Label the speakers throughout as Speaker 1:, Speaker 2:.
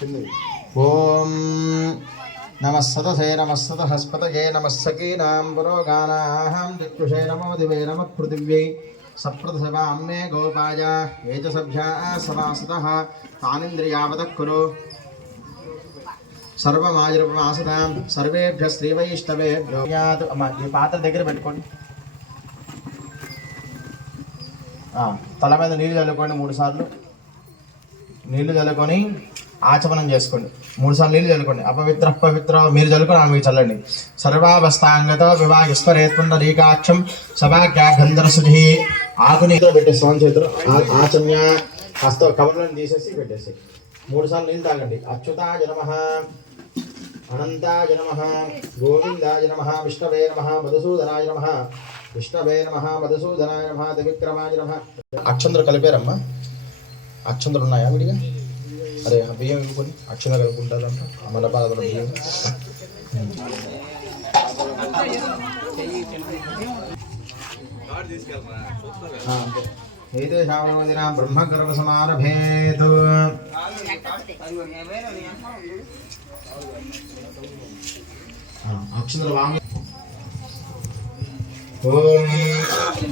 Speaker 1: ఓం నమస్సదసే నమస్సద హస్పతయే నమస్సకీనాం పురోగానాహం దిక్షుషే నమో దివే నమ పృథివ్యై సప్రదశవాం మే గోపాయ ఏజసభ్యా సమాసతః తానింద్రియావత కురు. సర్వమాయుర్మాసతాం సర్వేభ్య శ్రీవైష్ణవేభ్యో. యాతు ఈ పాత్ర దగ్గర పెట్టుకోండి. తల మీద నీళ్ళు చల్లుకోండి మూడు సార్లు. నీళ్ళు చల్లుకొని ఆచమనం చేసుకోండి. మూడు సార్లు నీళ్ళు చల్లుకోండి. అపవిత్ర పవిత్ర మీరు చల్లుకొని ఆమె చల్లండి. సర్వావస్థాంగత వివాహిస్వరేత్పుండ రీకాక్షం సభాఖ్యా గంధరసుధి ఆకుని పెట్టేస్తాం చేతులు ఆచమ్య హస్త కవర్లను తీసేసి పెట్టేసి. మూడు సార్లు నీళ్ళు తాగండి. అచ్యుత జనమ అనంతాయ నమ గోవిందాయ నమ విష్ణవే నమ మధుసూదనాయ నమ విష్ణవే నమ మధుసూదనాయ నమ త్రివిక్రమాయ నమ. అక్షంతలు కలిపారమ్మా. అక్షంతలు ఉన్నాయా విడిగా అరే బియ్యం ఇవ్వుకొని అక్షంత కలుపుకుంటారంట. అమలపాదల బియ్యం ఆ, అంతే. ఏతే శామోదిన బ్రహ్మగర్భ సమారభేతు అక్షంతలు వాంగి. ఓం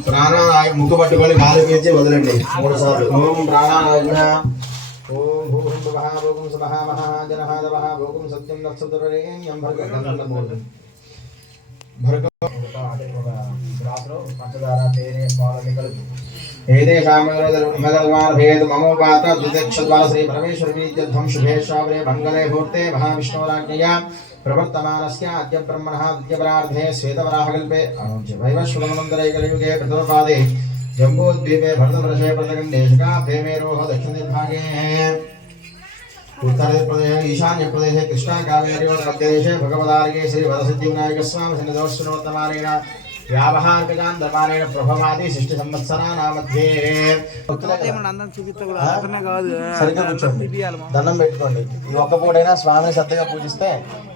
Speaker 1: ప్రాణాయ ముక్కు పట్టుకొని గాలి పీల్చి వదలండి. మూడు సార్లు. ఓం ప్రాణాయ ఓం భూహం భవః భూగం సభః మహః జనః దవః భూగం సత్యం నక్షత్రరేణ్యం భర్గ గంధం మూడు భర్గ ఒక అంటే ఒక గ్లాసులో పంచదార తేనె పాలని కలుపు ఏదేషామేదర్మదర్వాన్ మమోపాత ద్విదక్షద్వార శ్రీ పరమేశ్వర విద్యుద్ధం శుభే శ్రావణే మంగళే ముహూర్తే మహావిష్ణురాజ్ఞయా ప్రవర్తమానస్య అద్య బ్రహ్మణः ద్వితీయపరార్ధే శ్వేతవరాహకల్పే వైవస్వతమనంతరైకలియుగే ప్రథమపాదే జంబూద్వీపే భరతవర్షే ప్రతగండే శకాభే మేరోహ దక్షిణదిగ్భాగే उत्तरप्रदेशे ईशान्यप्रदेशे कृष्णाकावेर्योर्मध्यदेशे भगवदार्गे श्रीवरसिद्धिविनायकस्वामी सन्निधोष्णोत्तमानेन व्यावहारिकान्तमानेन प्रभवादि सृष्टिसंवत्सराणां मध्ये
Speaker 2: అందరం చూపిస్తా కూడా అతనే కాదు
Speaker 1: సరిగ్గా కూర్చోండి దండం పెట్టుకోండి ఈ ఒక్క పూటైనా స్వామిని శ్రద్ధగా పూజిస్తే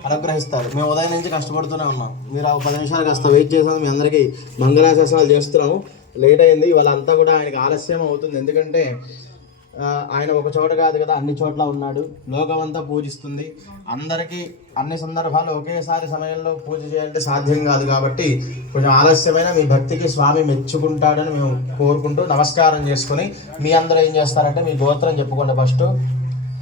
Speaker 1: అనుగ్రహిస్తారు మేము ఉదయం నుంచి కష్టపడుతూనే ఉన్నాం మీరు ఆ పది నిమిషాలు కాస్త వెయిట్ చేసాను మీ అందరికీ మంగళాశాసనాలు చేస్తున్నాము లేట్ అయింది. వాళ్ళంతా కూడా ఆయనకి ఆలస్యం అవుతుంది. ఎందుకంటే ఆయన ఒక చోట కాదు కదా అన్ని చోట్ల ఉన్నాడు. లోకమంతా పూజిస్తుంది. అందరికీ అన్ని సందర్భాలు ఒకేసారి సమయంలో పూజ చేయాలంటే సాధ్యం కాదు కాబట్టి కొంచెం ఆలస్యమైన మీ భక్తికి స్వామి మెచ్చుకుంటాడని మేము కోరుకుంటూ నమస్కారం చేసుకుని మీ అందరూ ఏం చేస్తారంటే మీ గోత్రం చెప్పుకోండి ఫస్ట్.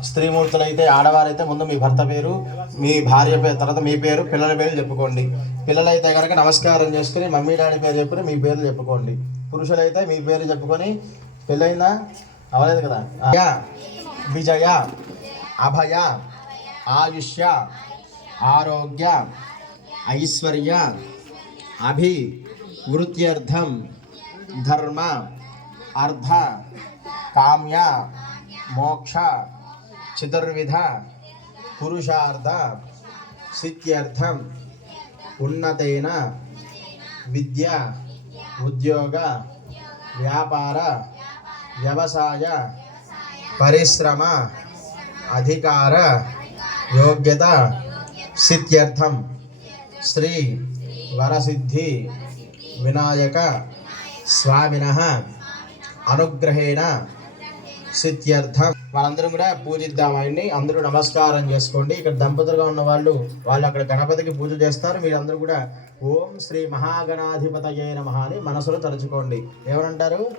Speaker 1: స్త్రీమూర్తులు అయితే ఆడవారైతే ముందు మీ భర్త పేరు మీ భార్య పేరు తర్వాత మీ పేరు పిల్లల పేరు చెప్పుకోండి. పిల్లలైతే కనుక నమస్కారం చేసుకుని మమ్మీ డాడీ పేరు చెప్పుకుని మీ పేర్లు చెప్పుకోండి. పురుషులైతే మీ పేరు చెప్పుకొని పెళ్ళైందా అవలేదు కదా? అభయ, విజయ అభయ ఆయుష్య ఆరోగ్య ఐశ్వర్య అభి వృత్యర్థం ధర్మ అర్ధ కామ్య మోక్ష చతుర్విధ పురుషార్థ సిద్ధ్యర్థం ఉన్నతైన విద్య ఉద్యోగ వ్యాపార వ్యవసాయ పరిశ్రమ అధికార యోగ్యత సిద్ధ్యర్థం శ్రీ వరసిద్ధి వినాయక స్వామిన అనుగ్రహేణ సిద్ధ్యర్థం. వాళ్ళందరూ కూడా పూజిద్దాం ఆయన్ని. అందరూ నమస్కారం చేసుకోండి. ఇక్కడ దంపతులుగా ఉన్న వాళ్ళు వాళ్ళు అక్కడ గణపతికి పూజ చేస్తారు. మీరందరూ కూడా ఓం శ్రీ మహాగణాధిపతయే నమ అని మనసులో తలుచుకోండి. ఏమనంటారు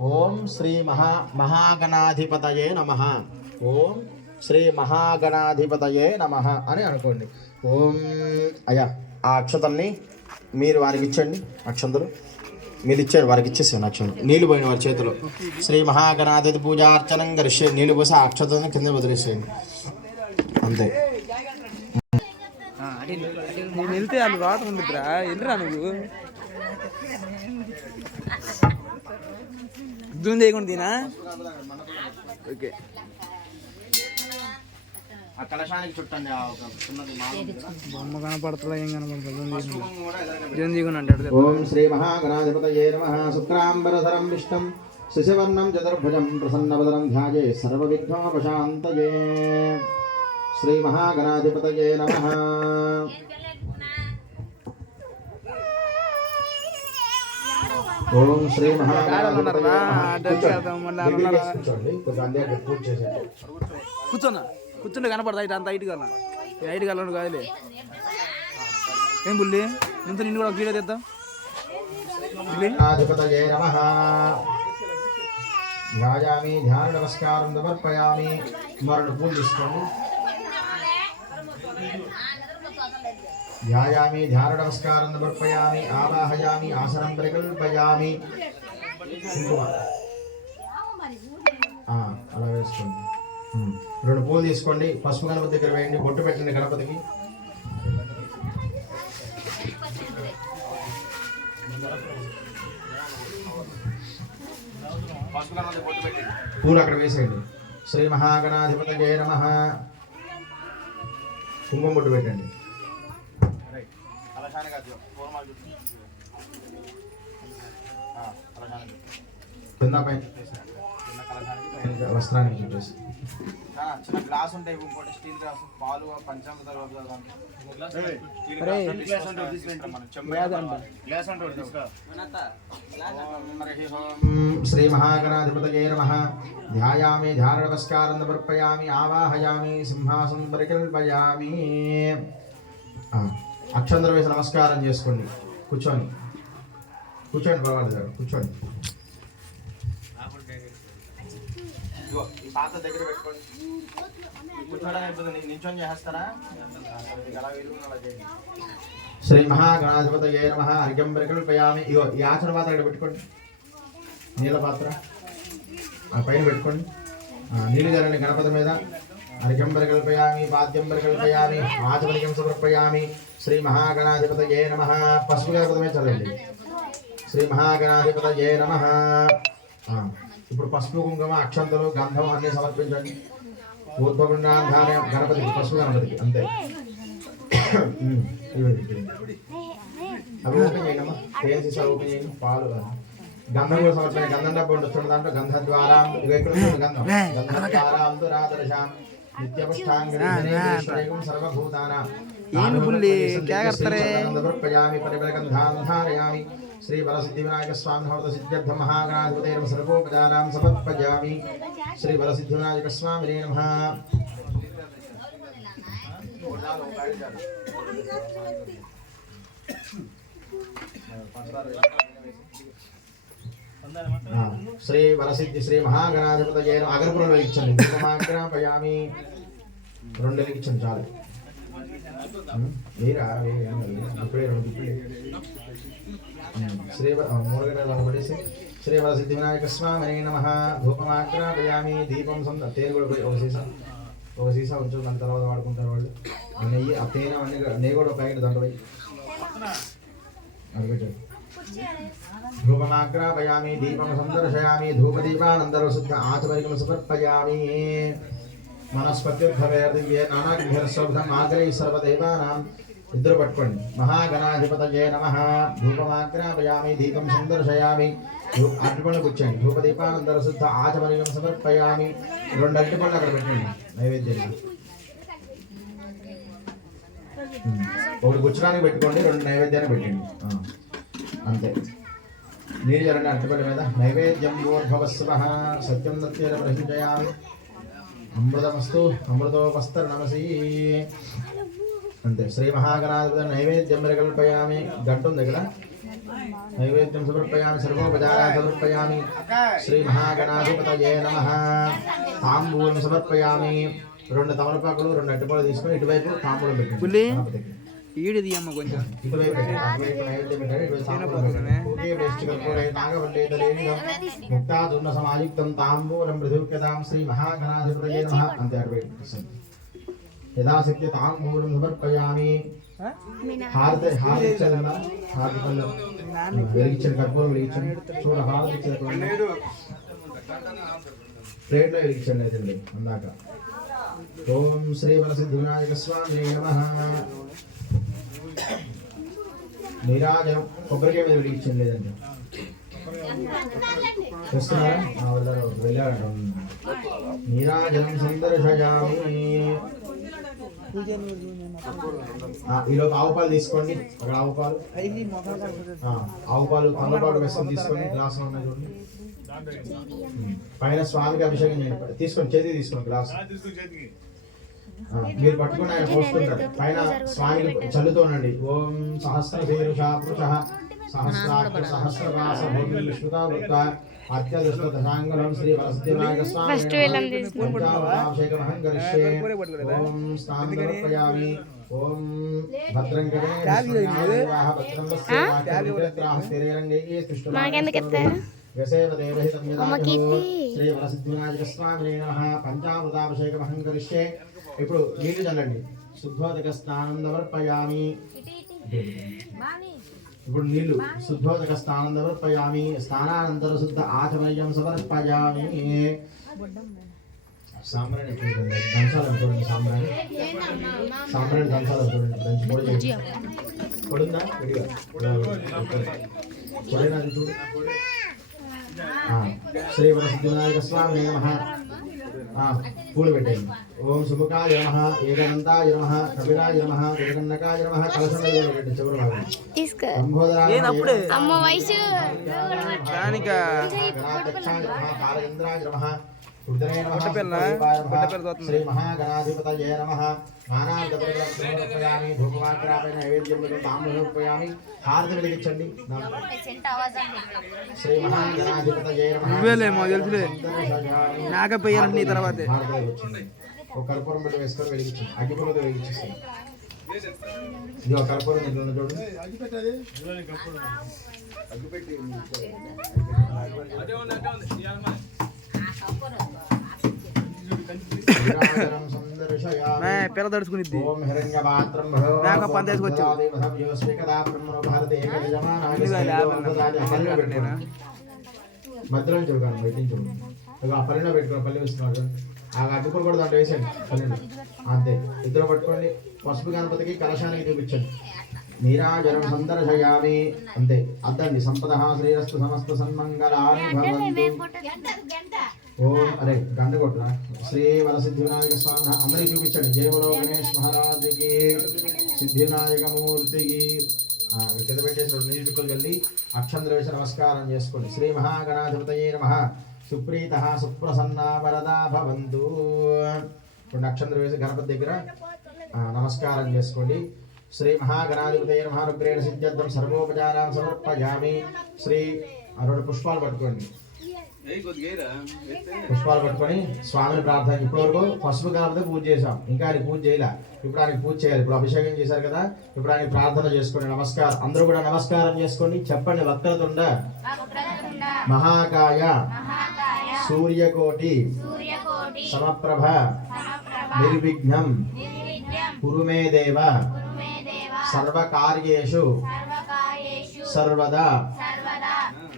Speaker 1: ఓం శ్రీ మహా మహాగణాధిపతయే నమ. ఓం శ్రీ మహాగణాధిపతయే నమ అని అనుకోండి. ఓం అయ్యా ఆ అక్షతల్ని మీరు వారికి ఇచ్చండి. అక్షంతలు. మీరు ఇచ్చారు వారికి ఇచ్చేసాను అక్షంతలు నీళ్ళు పోయిన వారి చేతిలో. శ్రీ మహాగణాధిపతి పూజార్చనం గరిషే నీళ్ళు పోసి అక్షతను కింద వదిలేసేయండి. అంతే.
Speaker 2: నేను వెళ్తే వాళ్ళు రావటం ఉందిరా. వెళ్ళిరా నువ్వు? జూన్ చేయకుండా తినా? ఓకే.
Speaker 1: ఆ కలశానికి చుట్టండి ఆ ఒక చిన్నది.
Speaker 2: బొమ్మ కనపడుతుందా ఏం కనపడుతుంది జూన్ చేయకుండా
Speaker 1: పుష్పం కూడా ఎదురుగా
Speaker 2: జూన్ చేయకుండా అంటే
Speaker 1: ఓం శ్రీ మహాగణాధిపతయే నమ. శుక్రాంబరధరం విష్ణం శశివర్ణం చతుర్భుజం ప్రసన్నవదనం ధ్యాయే సర్వవిఘ్నోపశాంతయే. శ్రీ మహాగణాధిపతయే నమ. ఓం శ్రీ మహాగణాధిపతయే కూర్చోండి.
Speaker 2: కూర్చుంటే కనపడదా ఇటు అంత హైట్ కల్లా హైట్ కల్లా కాదులే. ఏం బుల్లి? ఇంత నిన్ను కూడా ఒక వీడియో తెద్దాం. బుల్లి?
Speaker 1: ధ్యాయామి ధ్యాన నమస్కారం సమర్పయామి. మరణ పూజిస్తాము. ధ్యాయామి ధ్యాన నమస్కారం సమర్పయామి. ఆవాహయామి ఆసనం ప్రకల్పయామి అలా వేసుకోండి. రెండు పూలు తీసుకోండి. పసుపు గణపతి దగ్గర వేయండి. బొట్టు పెట్టండి గణపతికి. పూలు అక్కడ వేసేయండి. శ్రీ మహాగణాధిపతయే నమ. కుంభం బొట్టు పెట్టండి. కింద పైన వస్త్రానికి చూపేసి
Speaker 3: చిన్న గ్లాస్ ఉంటాయి ఇంకోటి స్టీల్ గ్లాస్ పాలు పంచామృత
Speaker 1: శ్రీ మహాగణాధిపతయే నమ. ధ్యాయామి ధ్యాన నమస్కారం సమర్పయామి ఆవాహయామి సింహాసనం పరికల్పయామి అక్షంతర వేసి నమస్కారం చేసుకోండి. కూర్చోండి. కూర్చోండి పర్వాలేదు గారు కూర్చోండి.
Speaker 3: తాత దగ్గర పెట్టుకోండి. కూర్చోడానికి అయిపోతుంది నించొని చేస్తారా అలా వీలు అలా చేయండి
Speaker 1: శ్రీ మహాగణాధిపతయే నమ. అర్ఘ్యం పరికల్పయామి. ఇగో ఈ ఆచరణ పాత్ర ఇక్కడ పెట్టుకోండి. నీళ్ళ పాత్ర. ఆ పైన పెట్టుకోండి. నీళ్ళు జరండి గణపతి మీద. హరిగం పరికల్పయామి పాద్యం పరికల్పయామి ఆచమనికం సమర్పయామి. శ్రీ మహాగణాధిపత ఏ నమ. పసుపు గణపతి మీద చదవండి. శ్రీ మహాగణాధిపత ఏ నమ ఇప్పుడు పసుపు కుంకుమ అక్షంతలు గంధం అన్ని సమర్పించండి. ఉద్భగుండాధారే గణపతికి పసుపు గణపతికి అంతే. ఏం పాలు గంధం కూడా సమర్పించండి గంధం డబ్బు ఉండొచ్చున్న దాంట్లో. గంధ ద్వారా గంధం. గంధ ద్వారా రాదర్శాం ధారయామి. శ్రీ వరసిద్ధివినాయక స్వామి హోత సిద్ధ్యర్థ మహాగణాధిపతే నమ. సర్వోపచారాం సమర్పయామి శ్రీ వరసిద్ధివినాయక స్వామి నమ ఆ, శ్రీ వరసిద్ధి శ్రీ మహాగణాధిపతయే నమః. అగరపురం వెలిగించండి దీపమాగ్రాపయామి రెండు వెలిగించండి చాలు. ఉం, వేరా వేరే ఏం శ్రీ వ- వినాయక స్వామి నమ. ధూపమాగ్రాపయామి దీపం సొంత తేనె కూడా ఒక సీసా. ఒక సీసా ఉంచు దాని తర్వాత వాడుకుంటారు వాళ్ళు. నెయ్యి ఆ తేనె అన్ని నెయ్యి కూడా ఒక ప్యాకెట్ దాంట్లో పోయి. అది ధూపమాగ్రాపయామి దీపం సందర్శయామి. ధూపదీపానందర శుద్ధ ఆచమరికం సమర్పయామి. మనస్పతిర్భవేర్దివ్యే నానాగ్నిర్శోభితం ఆగ్రై సర్వదేవానాం. ఇద్దరు పట్టుకోండి. మహాగణాధిపతయే నమ. ధూపమాగ్రాపయామి దీపం సందర్శయామి. ధూ- కూర్చోండి. ధూపదీపానందర శుద్ధ ఆచమరికం సమర్పయామి. రెండు అరటిపండ్లు అక్కడ పెట్టండి. నైవేద్యంగా ఒకటి కూర్చోడానికి పెట్టుకోండి రెండు నైవేద్యాన్ని పెట్టండి. అంతే. నీరు జరండి అరటిపల్లి మీద. నైవేద్యం ఓర్భవస్వ సత్యం నత్యేన ప్రహించయామి అమృతమస్తు అమృతోపస్తర నమసి అంతే. శ్రీ మహాగణాధిపతి నైవేద్యం కల్పయామి గంట ఉంది ఇక్కడ. నైవేద్యం సమర్పయామి సర్వోపచారా సమర్పయామి. శ్రీ మహాగణాధిపతయే నమ. తాంబూలం సమర్పయామి. రెండు తమలపాకులు రెండు అట్టిపళ్ళు తీసుకొని ఇటువైపు తాంబూలం పెట్టండి.
Speaker 2: ఈడిది అమ్మ కొంచెం.
Speaker 1: ఇటువైపు సమాయుక్తం తాంబూలం పృథుక్యతాం శ్రీ మహాగణాధిపతయే నమః అంతే అటువైపు యదా శక్తి తాంబూలం సమర్పయామి హారతి హారతి ఇచ్చేదన్నా వెలిగించిన కర్పూరం వెలిగించండి చూడ హారతి ప్లేట్లో వెలిగించండి అయితే అందాక ఓం శ్రీ వరసిద్ధి వినాయక స్వామి నమ నీరాజనం. కొబ్బరికాయ మీద వెలిగించండి లేదండి చూస్తున్నారా వెళ్ళారంట నీరాజనం సందర్శయామి ఆ, ఈలోపు ఆవు పాలు తీసుకోండి. అక్కడ ఆవు పాలు. ఆవు పాలు తమలపాకు వేసుకొని తీసుకోండి. గ్లాసులో ఉన్నాయి చూడండి. పైన స్వామికి అభిషేకం చేయండి. తీసుకోండి. చేతి తీసుకోండి గ్లాస్. మీరు పట్టుకుని ఆయన పోస్తుంటారు పైన స్వామికి చల్లుతోనండి. ఓం సహస్ర శీర్ష పురుష. సహస్రాక్ష సహస్రవాస భూమి విష్ణుతా వృత్త అత్యదృష్ట దశాంగళం శ్రీ వరసిద్ధివినాయక స్వామి కరిష్యే ఓం ఓం భద్రం. శ్రీ వరసిద్ధివినాయక నమ. పంచామృతాభిషేకమహం కరిష్యే ఇప్పుడు నీళ్ళు చల్లండి శుద్ధోదక స్నానం సమర్పయామి ఇప్పుడు నీళ్ళు శుద్ధోదక స్నానం సమర్పయామి స్నానానంతర శుద్ధ ఆచమయం సమర్పయామి. సాంబ్రాణి ఉంది? దంచాలి అనుకోండి సాంబ్రాణి? సాంబ్రాణి దంచాలి అనుకోండి దంచి పొడి చేయండి. పొడుందా? విడిగా. పొడైనా అది చూడు. ఆ, శ్రీ వరసిద్ధివినాయక స్వామి నమ. పూలు పెట్టండి ఓం సుముఖాయ నమ ఏకనంతాయ నమ కపిలాయ నమ ఏకన్నకాయ నమ కలశం పెట్టండి చివరి భాగం.
Speaker 2: అప్పుడే?
Speaker 4: అమ్మ వయసు.
Speaker 1: శ్రీ మహాగణాధిపతయే నమః. నానావిధపరిగ్రహణోపయామి భూపవాగ్రాపై నైవేద్యములు తామ్రూపయామి హారతి వెలిగించండి శ్రీ మహాగణాధిపతయే నమః.
Speaker 2: తెలుసులే. పోయాలంటే నీ తర్వాతే.
Speaker 1: ఒక కర్పూరం బిడ్డ వేసుకొని వెలిగించండి. అగ్గిపుల్లతో వెలిగించేస్తాను. ఇది ఒక కర్పూరం ఇట్లా
Speaker 2: పిల్ల తడుచుకునిద్ది. నాకు పంత వేసుకొచ్చు.
Speaker 1: మధ్యలో బయట నుంచి ఆ పల్లెలో పెట్టుకో పల్లె వేస్తున్నాడు ఆ అడ్డుకులు కూడా దాంట్లో వేసేయండి పల్లెలో. అంతే. ఇద్దరు పట్టుకోండి. పసుపు గణపతికి కలశానికి చూపించండి. నీరాజనం సందర్శయామి అంతే. అద్దండి సంపద శ్రీరస్తు సమస్త సన్మంగళాని భవంతు ఓం అరే గంట కొట్టురా శ్రీ వరసిద్ధివినాయక స్వామి అందరికి చూపించండి. జయవలో గణేష్ మహారాజుకి సిద్ధివినాయక మూర్తికి ఆ, కింద చుక్కలు వెళ్ళి అక్షంద్ర వేసి నమస్కారం చేసుకోండి. శ్రీ మహాగణాధిపతయే నమ. సుప్రీత సుప్రసన్నా వరదా భవంతు. రెండు అక్షంద్ర వేసి గణపతి దగ్గర నమస్కారం చేసుకోండి. శ్రీ మహాగణాధిపతయ నమ రుగ్రేణ సిద్ధ్యర్థం సర్వోపచారం సమర్పయామి. శ్రీ ఆ రెండు పుష్పాలు పట్టుకోండి. పుష్పాలు పట్టుకొని స్వామిని ప్రార్థన ఇప్పటివరకు పసుపు గణపతి పూజ చేశాం. ఇంకా ఆయన పూజ చేయలే. ఇప్పుడు ఆయనకి పూజ చేయాలి. ఇప్పుడు అభిషేకం చేశారు కదా. ఇప్పుడు ఆయన ప్రార్థన చేసుకోండి నమస్కారం. అందరూ కూడా నమస్కారం చేసుకోండి. చెప్పండి వక్రతుండ? మహాకాయ. సూర్యకోటి. సమప్రభ. నిర్విఘ్నం. కురుమే దేవ. సర్వకార్యేషు. సర్వదా.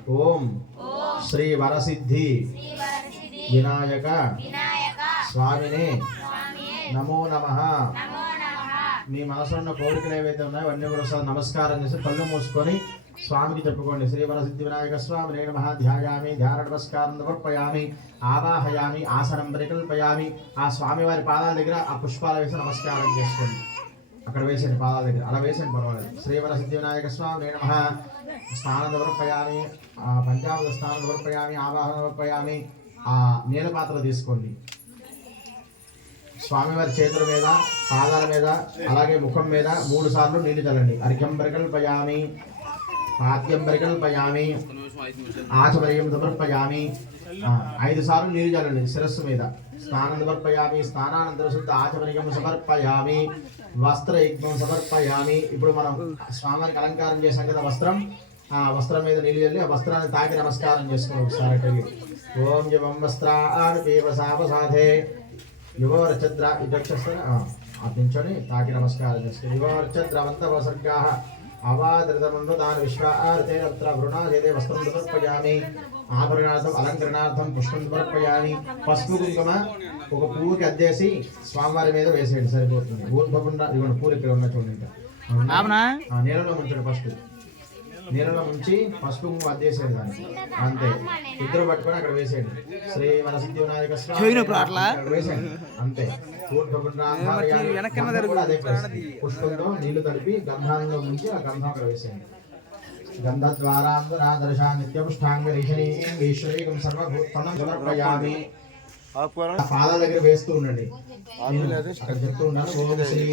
Speaker 1: ఓం. శ్రీ వరసిద్ధి వినాయక. స్వామిని. నమో నమ. మీ మనసులో ఉన్న కోరికలు ఏవైతే ఉన్నాయో అవన్నీ కూడా నమస్కారం చేసి కళ్ళు మూసుకొని స్వామికి చెప్పుకోండి. శ్రీ వరసిద్ధి వినాయక స్వామి నమ. ధ్యాయామి ధ్యాన నమస్కారం సమర్పయామి ఆవాహయామి ఆసనం పరికల్పయామి. ఆ స్వామి వారి పాదాల దగ్గర ఆ పుష్పాలు వేసి నమస్కారం చేసుకోండి. అక్కడ వేసిన పాదాల దగ్గర. అలా వేసండి పర్వాలేదు. శ్రీవర సిద్ధివినాయక స్వామి నమ. స్నానం సమర్పయామి ఆ స్నానం సమర్పయామి ఆవాహన సమర్పయామి ఆ నీల పాత్ర తీసుకోండి. స్వామివారి చేతుల మీద పాదాల మీద అలాగే ముఖం మీద మూడు సార్లు నీళ్ళు చల్లండి. అరికంబరికల్పయామి పరికల్పయామి పరికల్పయామి ఆచమర్యం సమర్పయామి ఐదు సార్లు నీరు చల్లండి శిరస్సు మీద. స్నానం సమర్పయామి స్నానానంతర శుద్ధ ఆచమర్యం సమర్పయామి వస్త్రయజ్ఞం సమర్పయామి. ఇప్పుడు మనం స్వామికి అలంకారం చేశాం కదా వస్త్రం. ఆ వస్త్రం మీద నీళ్ళు చల్లి ఆ వస్త్రాన్ని తాకి నమస్కారం చేసుకుని ఒకసారి అక్కడికి ఓం జవం వస్త్ర సాధే యువరచద్ర ఇదక్షస్త అటు నించొని తాకి నమస్కారం చేసుకుని యువరచద్రవంతవ సర్గా. అవాదృతముండు విశ్వ విశ్వార్తే అత్ర వృణాదేదే వస్త్రం సమర్పయామి. ఆభరణార్థం అలంకరణార్థం పుష్పం సమర్పయామి. పసుపు కుంకుమ ఒక పువ్వుకి అద్దేసి స్వామివారి మీద వేసేయండి సరిపోతుంది. ఊర్పకుండా ఇవ్వండి పూలు ఇక్కడ ఉన్న చూడండి. నీళ్ళలో ముంచండి ఫస్ట్. నీళ్ళలో ముంచి పసుపు కుంకుమ అద్దేసేయండి దాన్ని. అంతే. ఇద్దరు పట్టుకొని అక్కడ వేసేయండి. శ్రీ వరసిద్ధి వినాయక వేసేయండి. అంతే. అదే. పుష్పంతో నీళ్ళు తడిపి గంధాంలో ముంచి ఆ గంధం అక్కడ వేసేయండి. ఈశ్వరీకం సర్వభూతనం సమర్పయామి. ఆ పాదాల దగ్గర వేస్తూ ఉండండి. చెప్తూ ఉన్నాను ఓం శ్రీ